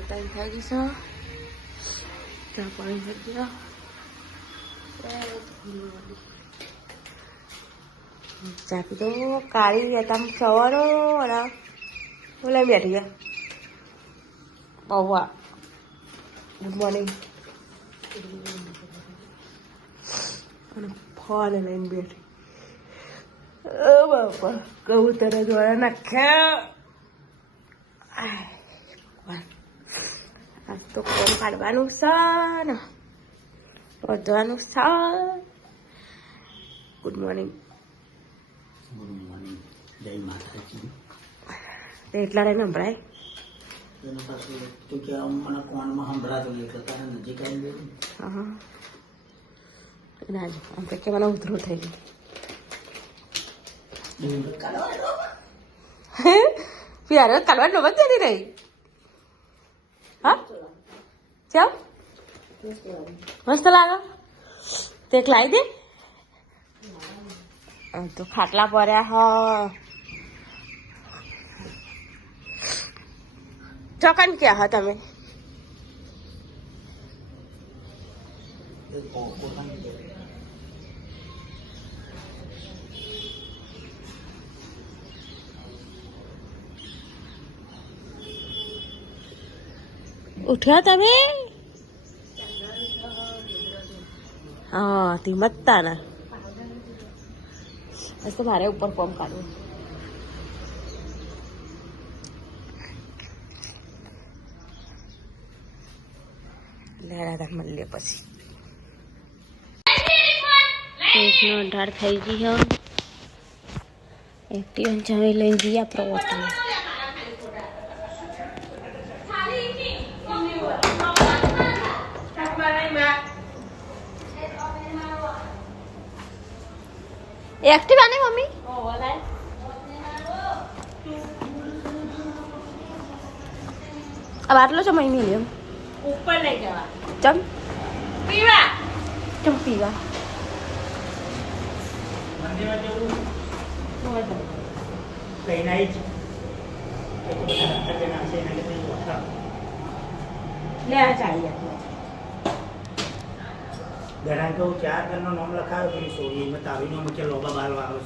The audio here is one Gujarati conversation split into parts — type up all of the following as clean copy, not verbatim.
ટાઈમ થઈ ગઈ છે. ત્યાં પાણી થઈ ગયા. ચા પીધો. કાળી હતા સવારો બોલા બેઠી ગયા. બહુ ગુડ મોર્નિંગ. અને ફોન લઈને બેઠી. બાપા કબૂતર જોડા નાખ્યા. આજ તો કોમ કાઢવાનું છે ને વધવાનું છે. Good morning. Good morning. જય માતાજી. એટલા રે સંભળાય. એના પાછું તું કે મને કોણમાં સંભળાતું એટલે તારે નજીક આવી ગયું. હા ના જ આમ કે મને ઉતરું થઈ ગયું. યાર કાઢવા નોબત જતી રહી. હા ચાલ મસ્ત લાગે. તે લાવી દે. તો ખાટલા પડ્યા હ. ચોકન ક્યાં હા તમે? ઉઠ્યા તમે? હા તી મત્તા ના બસ તો મારે ઉપર પંપ કાઢવું. લેડા મળીએ પછી. 1:18 થઈ ગઈ હો. એક્ટિવ ચાવી લઈને જઈએ આપણે વોટમાં. एक्टिव आने मम्मी अब आटलो છો મહિની લ્યો ઉપર લઈ જવા. ચમ પીવા. ચમ પીવા મંદિરમાં જવું કઈ નાઈ છે તો બધા કે નાસે ને કે વોટા લે આ ચાલી ઘણા તો 4 ઘરનો નામ લખાયો કે સોરી એમાં તાવીનો મુકે લોબા બાલ વાળો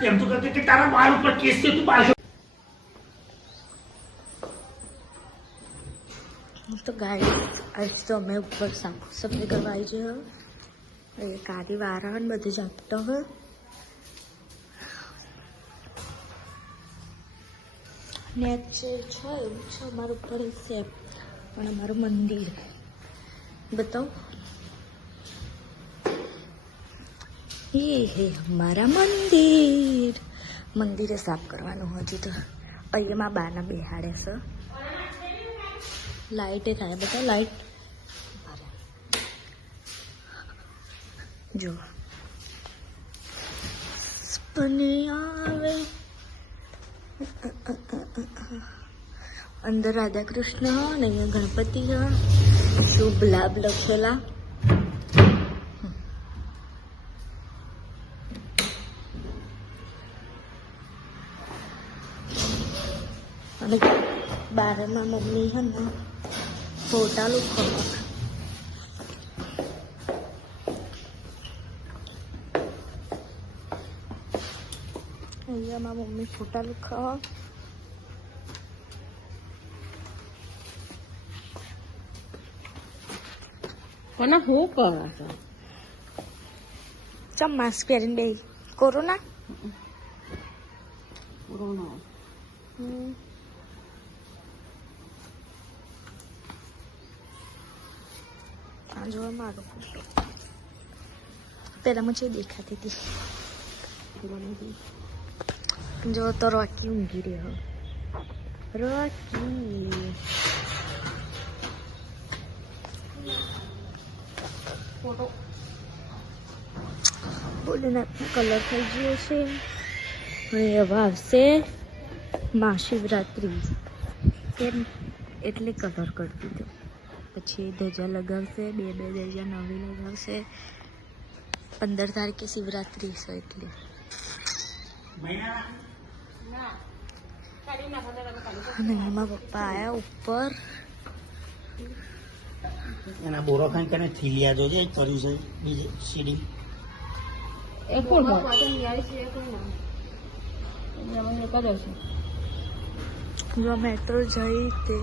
છે એમ તો કરતી કે તારા બાલ ઉપર કેસ છે તું બાલ. તો ગાય આજ તો અમે ઉપર સાફ સફાઈ કરવા આવી છે. એ કાળી વારણ બધું જાપતો હ. નીચે છે એવું છે અમારું ઉપર છે પણ અમારું મંદિર બતાવો. હે હમારા મંદિર. મંદિરે સાફ કરવાનું હજી તો. અહીંયામાં બાના બેહાડે છે. લાઇટે થાય બધા લાઇટ જો સ્પને આવે. અંદર રાધા કૃષ્ણ અને અહીંયા ગણપતિ શુભ લાભ લખેલા. અને બારમાં મમ્મી છે ને ફોટા લુખો. અહીંયા મારા મમ્મી ફોટા લુખો. કોને હું કરો છો? ચમ માસ્ક પહેરીને બે કોરોના કોરોના જોવા મારો ફોટો પેલા મુझे દેખાતી હતી. જો તો રોકી ઊંઘી રહ્યો. રોકી ફોટો બોલીને કલર થઈ ગયો છે. હવે આવશે મહાશિવરાત્રિ એટલે કલર કરી દીધો. પછી ધજા લગાવશે. બે ધજા નવી લગાવશે. 15 તારીખે શિવરાત્રિ છે એટલે. અને એમાં પપ્પા આવ્યા ઉપર એના બોરો ખાઈને કને થીલિયા જોજે કર્યું છે બીજી સીડી એ કોણ જો મેટ્રો જઈ તે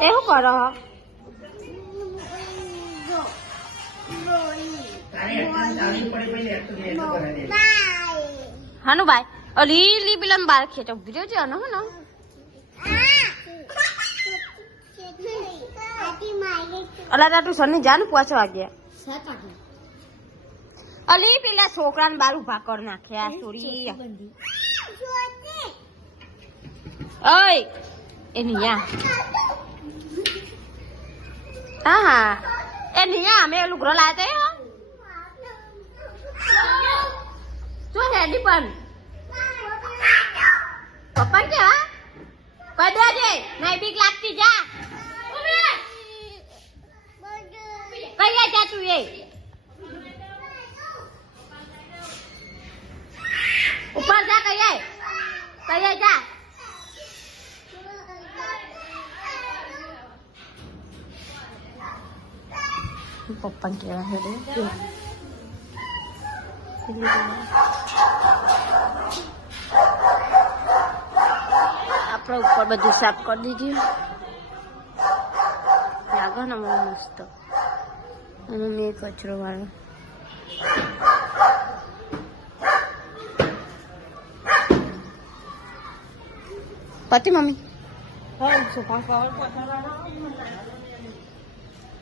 એવું કરો હાનું ભાઈ અલી લી બિલમ બાર ખેતો બીજો છે અનો હનો અલા તું સની જાન પૂછો વાગ્યા અલી પેલા છોકરાને બાર ઉભા કર નાખ્યા સોરી ઓય એ નિયા હા એ નિયા મે લુગરો લાતે હો તો હેડી પણ પપ્પા કેવા કઈ દેજે નહીં બીક લાગતી જા કઈ જા તું એ ઉપર જા કઈ જા પપ્પા કેવા હેડે આપણે ઉપર બધું સાફ કરી દીધું લાગે ને મને મસ્ત અને મેં કચરો વાળો પતિ મમ્મી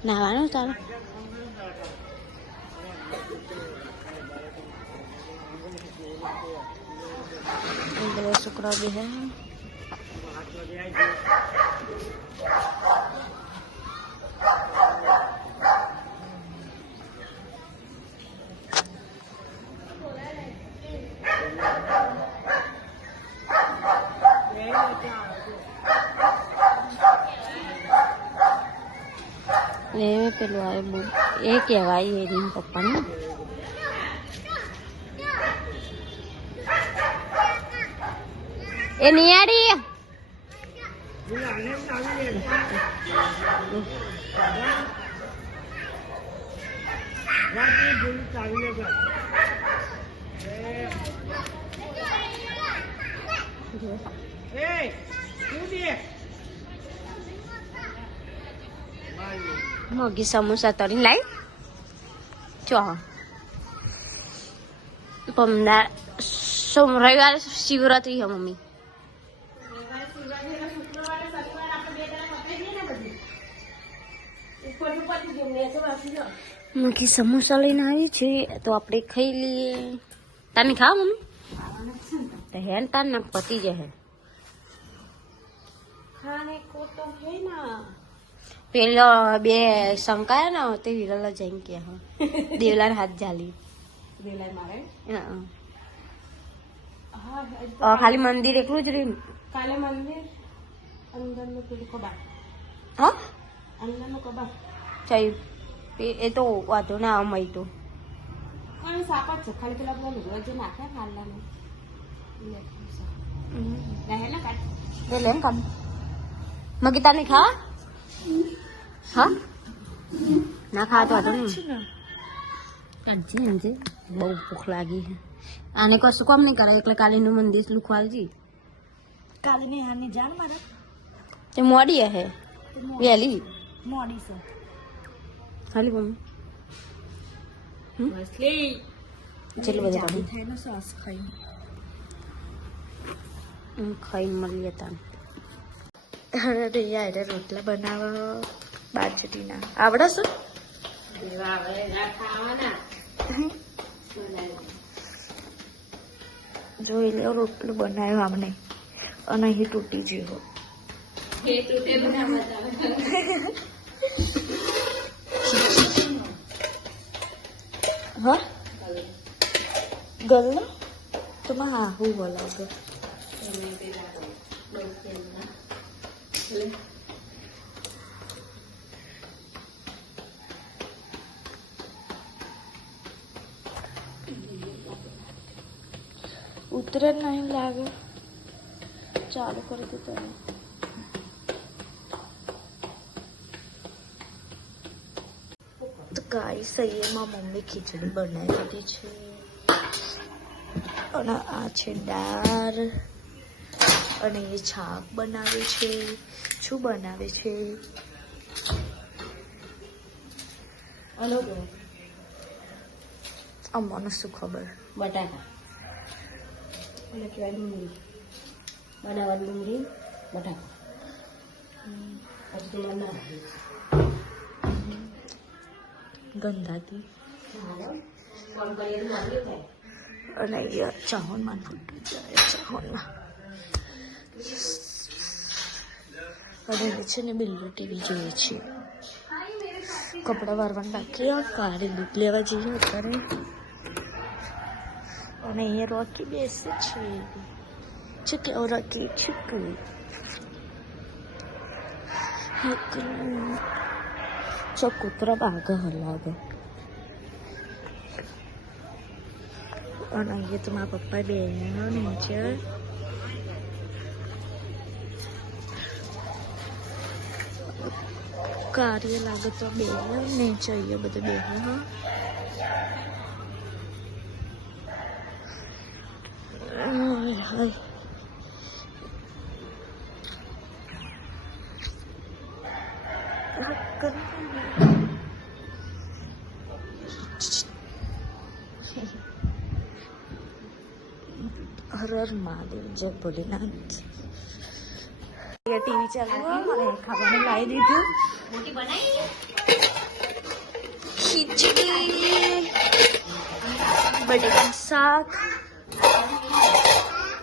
નાવાનું તારું બધા છોકરા બી હે પેલું આવે બહુ એ કહેવાય એની પપ્પાને એ નિયાડી મોગી સમોસા તરી લાઈ ચો પમદાર રવિવારે શિવરાત્રી હે મમ્મી મગી સમોસા લઈને આવી છે તો આપણે ખાઈ લઈએ તાને ખાવ મમ્મી તો હેન તાર ના પતિ જ હે ખાને કો તો હે ના પેલો બે શંકાયા ને તે વિરલા જઈને કે હા દેવલાર હાથ જાલી દેવલાર મારે હા ખાલી મંદિર એકલું જ રહ્યું કાલે મંદિર અંદરનું પેલું કબાટ હા અંદરનું કબાટ ચાલ્યું એ તો વાંધો ના આમ તો અને સાપ જ છે ખાલી પેલા બધા લુગડા જે નાખ્યા ખાલાનું લે કામ મગી તાને ખાવા હા ના ખાવા તો વાંધો નહીં કાઢજી સમજે બહુ ભૂખ લાગી છે આને કશું કામ નહીં કરે એટલે કાલીનું મંદિર લુખવાલજી કાલીની હાની જાણ મારા તે મોડી હે વહેલી મોડી છે ખાલી મમ્મી જેટલું બધું પાણી થાય ને શ્વાસ ખાઈને મળીએ તાને અરે યાર રોટલા બનાવવા બાજરીના આવડે શું જોઈ લો રોટલું બનાવ્યું આમને અને અહીં તૂટી ગયું હા ગલ્લો તો હા હું બોલાવજો ઉતરે નહીં લાગે. ચાલુ કરી દે તમે. તો ગાઈસ અહીંયા મમ્મી ખીચડી બનાવી દીધી છે અને આ છે દાળ અને એ શાક બનાવે છે. શું બનાવે છે? અમ્માને શું ખબર. બટાકા એટલે કહેવાય ડુંગળી બનાવવાની ડુંગળી બટાકા પછી તેમાં નાખી ગંધાતી કોણ કરીએ નાખી થાય અને અહીંયા ચાવનમાં ફૂટી જાય ચાવનમાં. અને એને છે ને બિલ્લુ ટીવી જોઈએ છે. કપડાં વારવાનું બાકી કાળી દૂધ લેવા જઈએ અત્યારે. અને અહીંયા રોકી બેસે છે. ચૂકે રોકી ચૂકે કૂતરા બાગ હલાવે. અને અહીંયા તો મારા પપ્પા બેનો નીચે કાર્ય લાગે તો બે નીચે અહીંયા બધું બે. હર હર મહાદેવ, જય ભોલેનાથ. ટીવી ચાલુ અને ખાવાનું લાવી દીધું. મોટી બનાવી ખીચડી, બટેકાનું શાક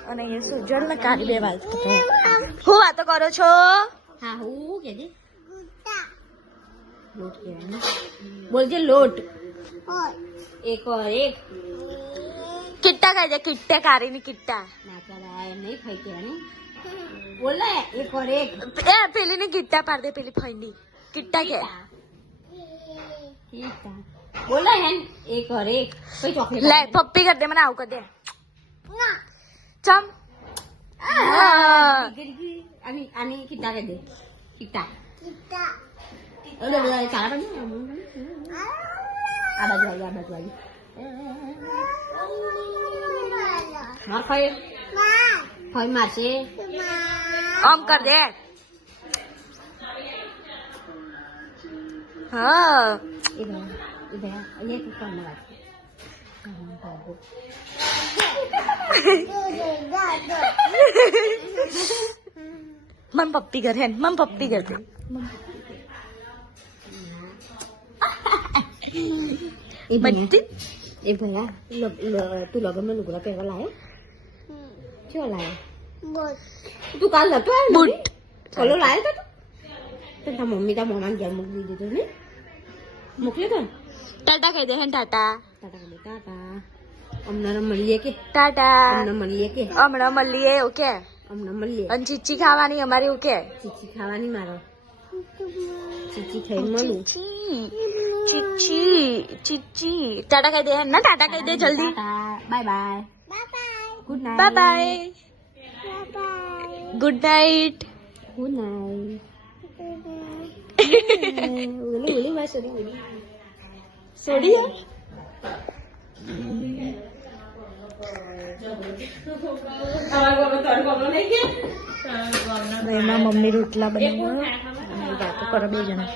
અને એ સુજલ ને કાઢી બે વાત કરો. હું વાતો કરો છો? હા હું કે દે લોટ કહેવાય ને બોલજે લોટ એક और એક કિટ્ટા ખાઈ જાય. કિટ્ટા કારી ની કિટ્ટા ના કરાય નહીં ખાઈ કહેવાની બોલ ને એક और એક એ પેલી ની કિટ્ટા પાડ દે. પેલી ફંડી કિટ્ટા કે બોલો હે એક और એક કોઈ ચોકલેટ લે પપ્પી કર દે. મને આવું કર દે. ચમ આની આની કિટ્ટા કહી દે કિટ્ટા ઓલે બોલા ચાલા પણ આ બાજુ આવી માર ખાય ખાય મારશે આમ કર દે. હા इधर ये कुकर में મમ પપ્પી કર હે. મમ પપ્પી કર દે. બધી એ ભયા તું લગન માં લુગડા પહેરવા લાયો શું લાયો તું કાલ નતો આવ્યો બૂટ ઓલો લાયો તો તું તાર મમ્મી તાર મોમાં ઘેર મૂકી દીધું ને મોકલ્યો તો ટાટા કહી દે હે. ટાટા ટાટા કહી દે ટાટા હમણાં મળીએ કે ટાટા હમણાં મળીએ કે હમણાં મળીએ ઓકે. હમણાં મળીએ અને ચીચી ખાવાની અમારી ઓકે. ચીચી ખાવાની મારો ચીચી થઈ મળું ચીચી ચીચી ટાટા કહી દે હે ને. ટાટા કહી દે જલ્દી. Bye bye good night bye bye. Good night. Good night ઓલી ઓલી વાત સોરી ઓલી સોડી એમાં મમ્મી રોટલા બનાવ્યા. વાતો કરો બે જણા.